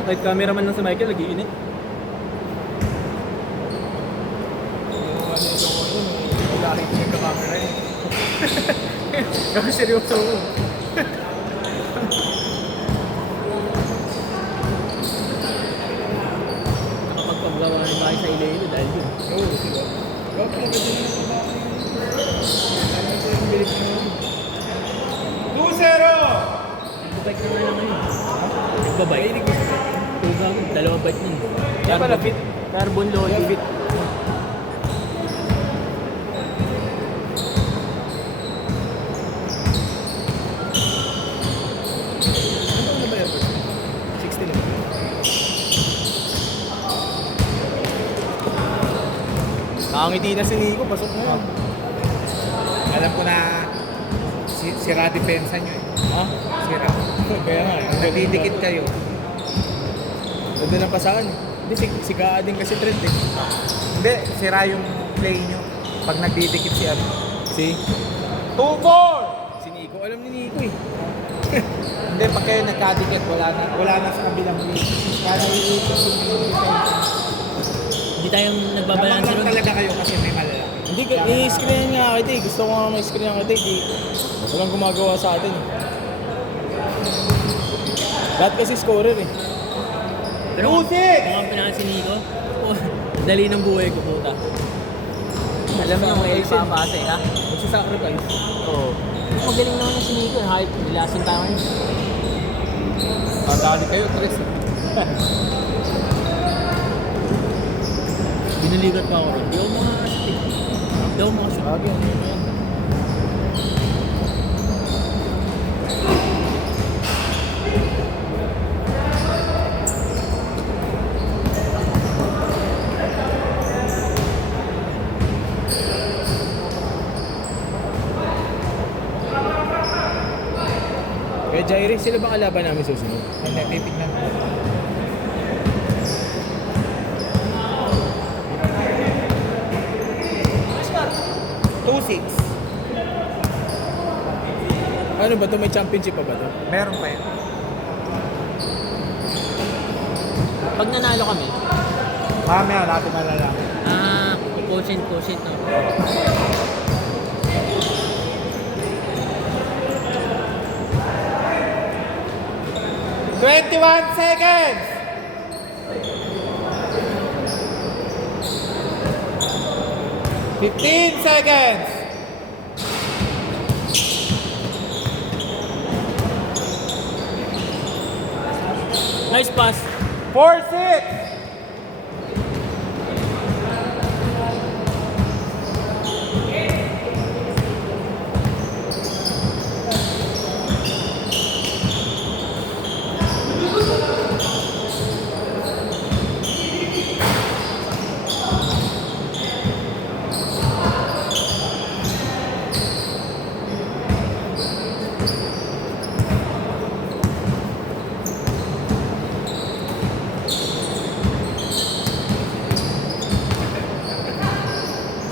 Kahit cameraman lang si Michael, nag-iinit. Wala rin yung camera eh. Gawin seryoso mo. Nakapagpagawa ng bahay sa Iloilo dahil yun. Oo, diba? Bakit na kasi yung babae? Ano ito yung bilis mo? 2-0! Nagbabike na nga lang ngayon. Nagbabike. Tugang, dalawang bike nun. Kaya pala fit. Carbon loading. Fit. Ano ba yan? 60 lang. Nakangiti na si Nico, pasok na yun. Alam ko na sira depensa nyo eh. Ha? Sira. Kaya nga eh. Nagdidikit kayo. Ganda ng pasakan eh. Hindi, sigaan din kasi trend eh. Hindi, sira yung play nyo. Pag nagdidikit si ano. Si? 2-4! Si Nico, alam ni Nico eh. Hindi, pag kayo nagkadikit, wala na sa kabilang play. Kaya naiikot yung depensa. Hindi tayong nagbabalansin Namang nun. talaga kayo kasi may malalaki. Hindi, i-screen nga kita eh. Gusto ko nga ma-screen nga kita eh. Walang gumagawa sa atin eh. Lahat kasi scorer eh. Pero mga pinakasin Nico, oh, dali ng buhay ko puta. Alam mo yung may papase ha? Magsasacrifice. Oo. Magaling naman na si Nico, kahit nilasin tayo ngayon. Tadali kayo, Chris. Binaligat pa ako rin. Di ako makakashoot eh. Di ako makashoot. Lagi, ano yan? Kaya Jairi, sila ba kalaban namin susunod? Hindi, titignan mo. Ano ba ito? May championship pa ba ito? Meron pa yan. Pag nanalo kami, Mamaya natin malalaman. pusin no. 21 seconds! $15 seconds! Nice pass. 4-6!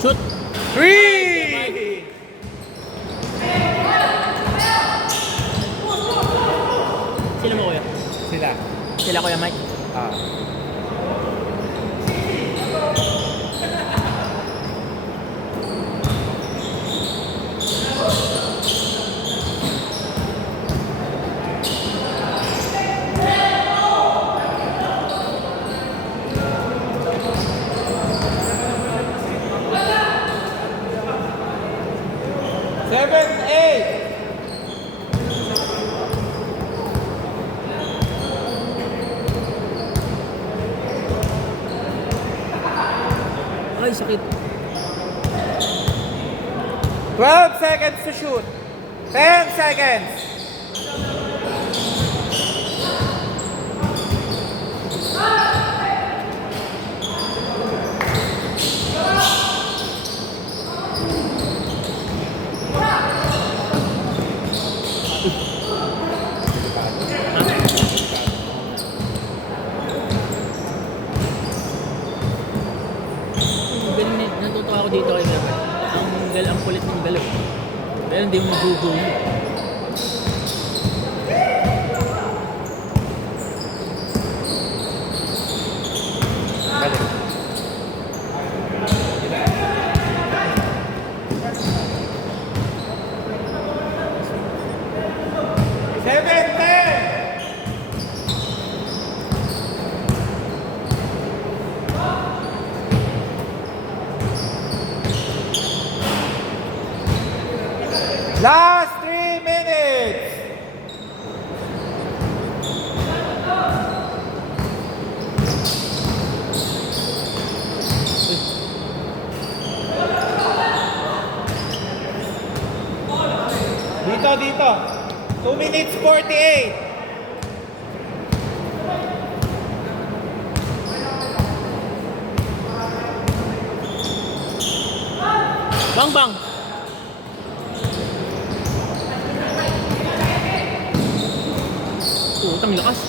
Shoot. 3! Sila mo kuya? Sila. Sila kuya Mike? Ah. Seven, eight. Ay, sakit. 12 seconds to shoot. 10 seconds. ako dito kay Meme. Ang kulit ng galaw. Pero hindi mo magugulo. Galing. Seven, ten! Last 3 minutes! Dito. 2 minutes 48. Bang bang! Utang lakas.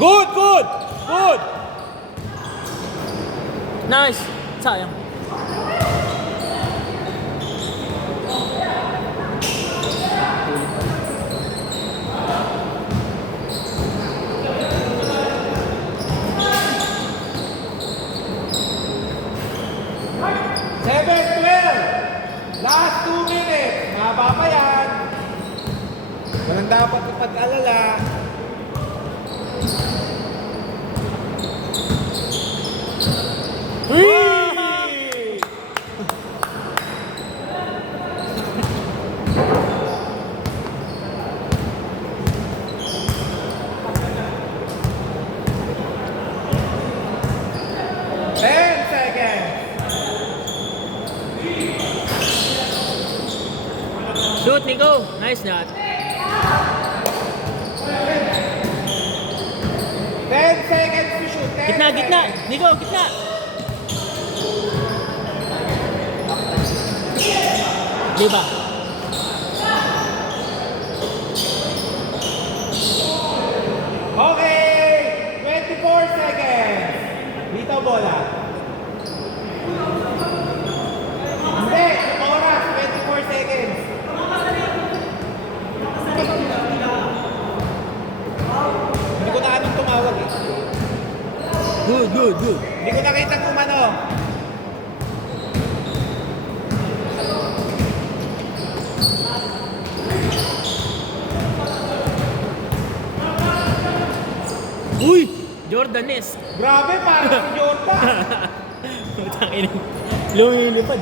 Good! Nice! Sayang. Seven, 12. Last 2 minutes. Mahaba pa yan. Walang dapat ipag-alala. Shoot, Nico! Nice shot. 10 seconds to shoot. 10 Gitna! seconds. Nico, gitna! Diba? Okay, 24 seconds. Dito bola. Hindi, oras, 24 seconds. Hindi ko na anong tumawag eh. Good. Hindi ko nakita kung ano. Uy! Jordanes! Grabe, parang si Jordan. Utang ina. Lumilipad.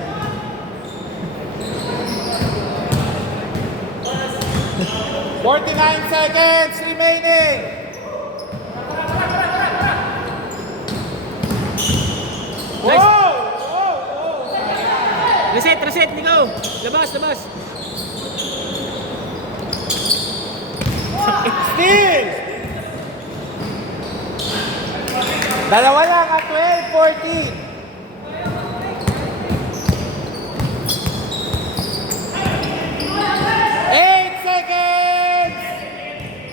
$49 seconds remaining. Nice. Whoa! Reset, Nico! Labas! Steal! Dalawa lang at 12-14.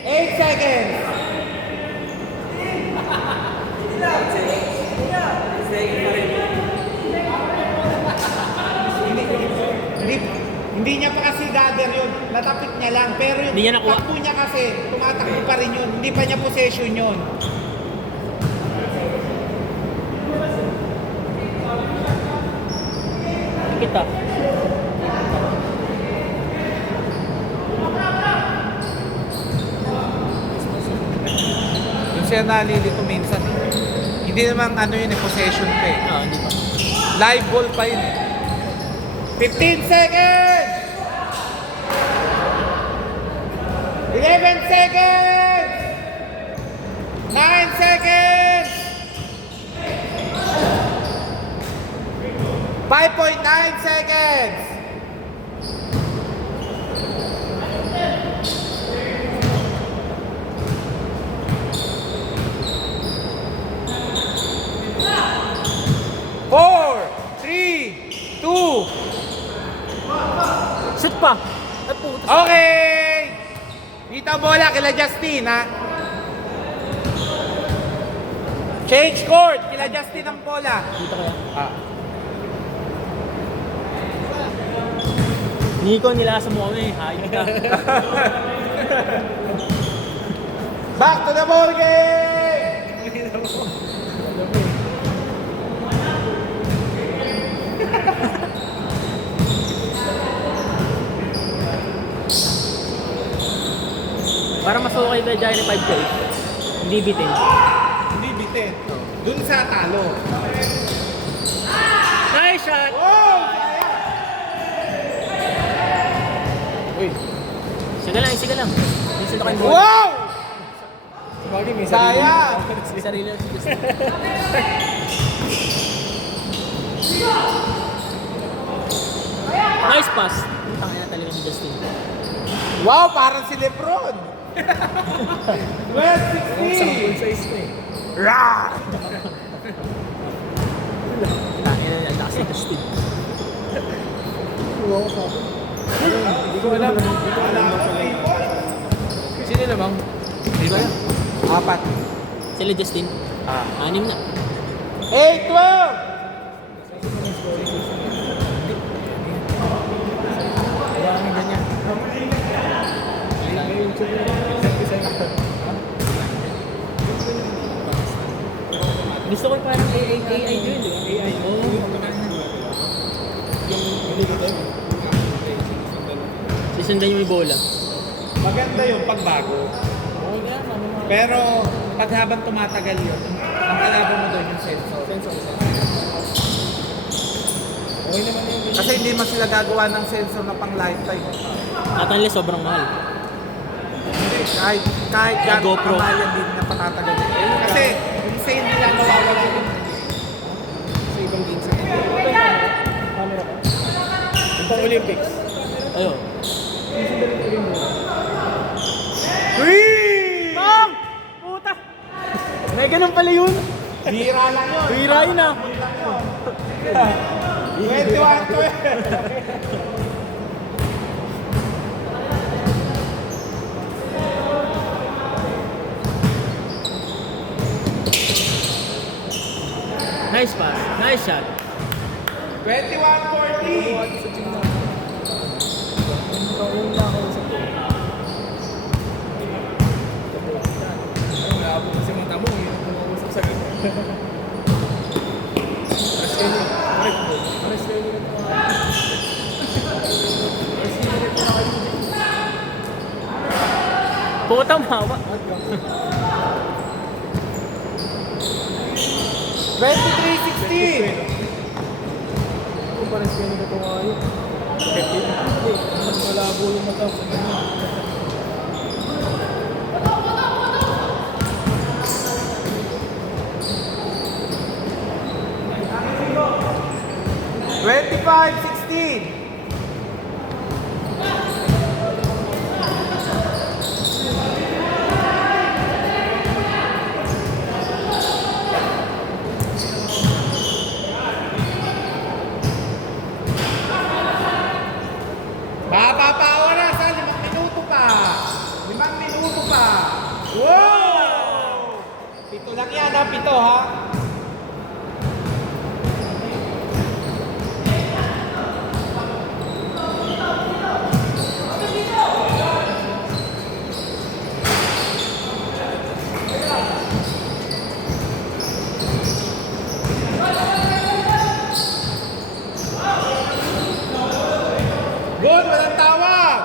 8 seconds. Hindi niya pa kasi gather yun. Natapit niya lang. Pero yung Hindi niya nakuha. takbo niya kasi, tumatakbo pa rin yun. Hindi pa niya possession yun. Kita. Yung siya nalilito minsan eh. Hindi naman ano yun eh, possession pa eh. Hindi pa. Live ball pa yun eh. 15 seconds! 11 seconds! 9 seconds! 5.9 seconds! Four, three, two. Shoot pa! Ay puta. Okay! Dito bola kila Justin ha. Change court! Kila Justin ang bola. Dito kaya. Ah. Nico, nilasa mo kami. Hayop ka. Back to the ball game! Para masukay tayo dyan ng 5K. Hindi bitin. Hindi bitin. Dun sa talo. Nice shot! Oh! Uy, Sige lang, sige lang. Minsan ako yung bola. Wow! bagay may Sayang! May sarili lang si Justin. Nice pass. Putang ina talaga ni Justin. Wow, parang si Lebron! 12-16! size na eh. Rah! Tangin na ang lakas ni Justin. Hindi ko alam. Sino na bang? Hindi ko alam. Apat. Sila Justin. Ah. 6 na. 8-12! Wala kami ganyan. Gusto ko parang AI yun, di ba? AI. Oo. Sisundan yung may bola. Maganda yung pagbago. Oo na, ano mga Pero pag habang tumatagal yun, ang kalaban mo doon yung sensor. okay naman yun. Kasi hindi man sila gagawa ng sensor na pang lifetime. At unless sobrang mahal. Hindi, kahit gano'n GoPro. kamahal yan, hindi na patatagal. Kasi yung sale nila mawawala yun. Sa ibang games. Camera ka? Itong Olympics. Ayun. Three! Tang! Puta! May ganun pala yun. Bira lang yun. Bira yun ah. 21-12. Nice pass. Nice shot. 21-14. Taon na ako sa to. Wala po kasi mata mo, yun ang umusap sa gano'n. Aras kayo nyo. Aras kayo nyo. Puta mawa. 23-16. Kung pares kayo nyo ito ngayon. Malabo yung mata sa gano'n. Twenty-five, 16. Baba pa oras ha, 5 minuto pa. 5 minuto pa. Wow! Pito lang yan ha, pito ha. Good, walang tawag.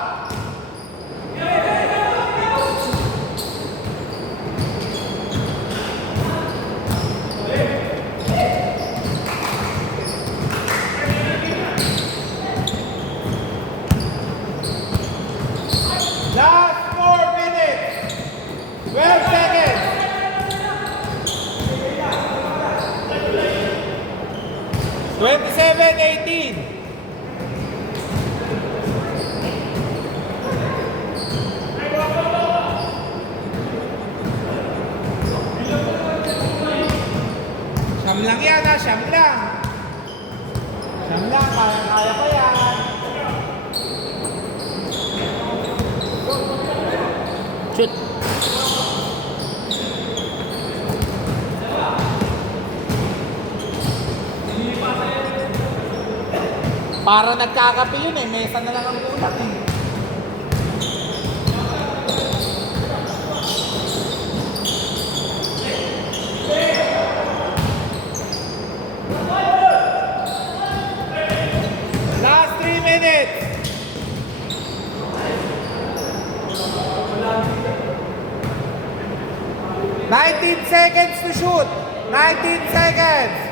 Last 4 minutes. 12 seconds. 27-18. Siyam lang yan ha, siyam lang. Siyam lang, kaya pa yan. Shoot. Para nagkakape yun eh. Mesa na lang ang ulam eh. Last 3 minutes. "19 seconds to shoot. 19 seconds.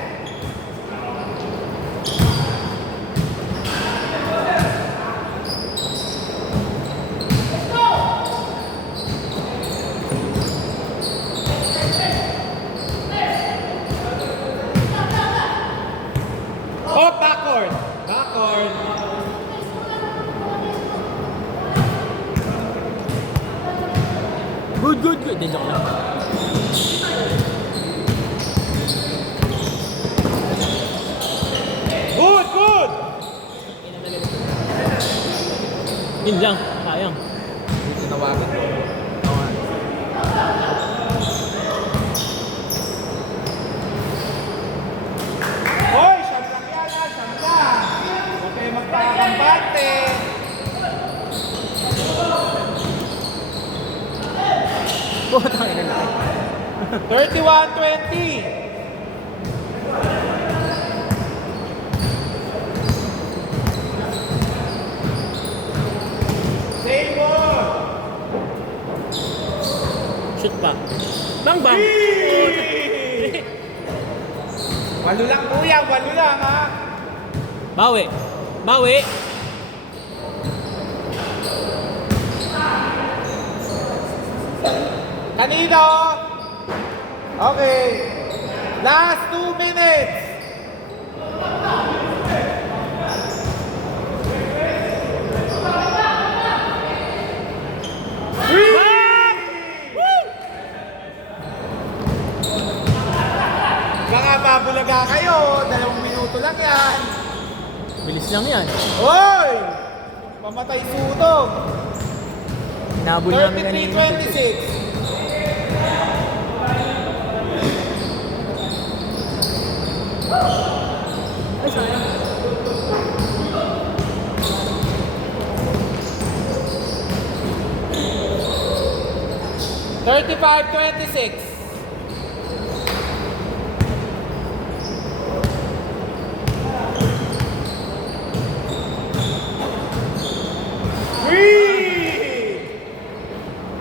Oh, backward. Backward. Good. Di, joke lang. Good. Yun lang, sayang. Tinawagan ko. Hoy, siyam lang yan, siyam lang. Huwag kayo magpapambante. Puta ka na. 31-20. Same ball. Shoot pa. Bang! Walo lang kuya, walo lang ha. Bawi. Kanino? Okay. Last 2 minutes. Baka babulaga kayo. 2 minuto lang yan. Bilis lang yan. Hoy! Pamatay sunog. Hinabol namin kanina. 33-26. Ay, sayang. $35-26.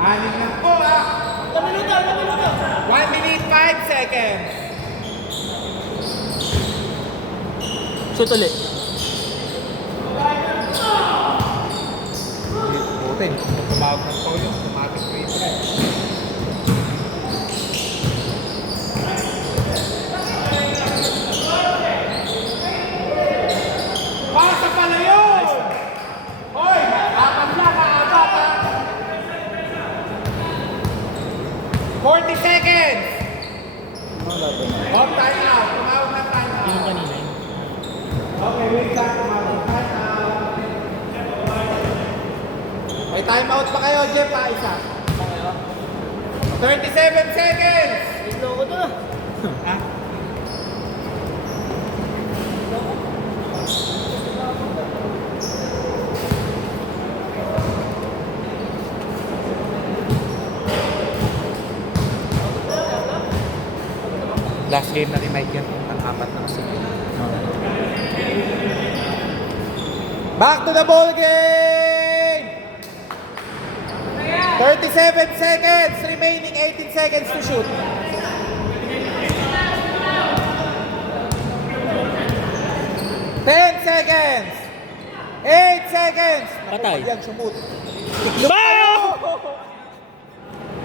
Anim lang po ah. 1 minute 5 seconds. Shoot ulit. Putin, tumawag ng foul yung automatic free throw. Pasa pala yun! Hoy, apat na, kaapat ha! 40 seconds! Off time out, tumawag ng time out. Yung kanina yun. Okay, wait lang, tumawag ng time out. May time out pa kayo, Jeff, pa isa. 37 seconds! Ito ko to. Ha? Last game na ni Mike yan, ang apat na kasi. Back to the ball game! 37 seconds, remaining 18 seconds to shoot. 10 seconds! 8 seconds! Patay. Yan, sumut. Bang!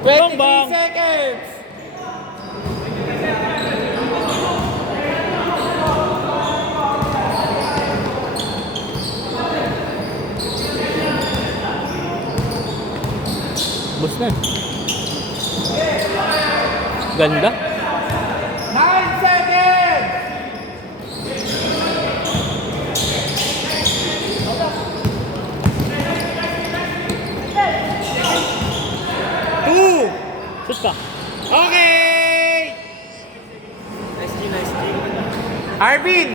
23 Bang! seconds! Bus na. Ganda. 9 seconds! Shoot pa. Okay! Nice G. Arvin!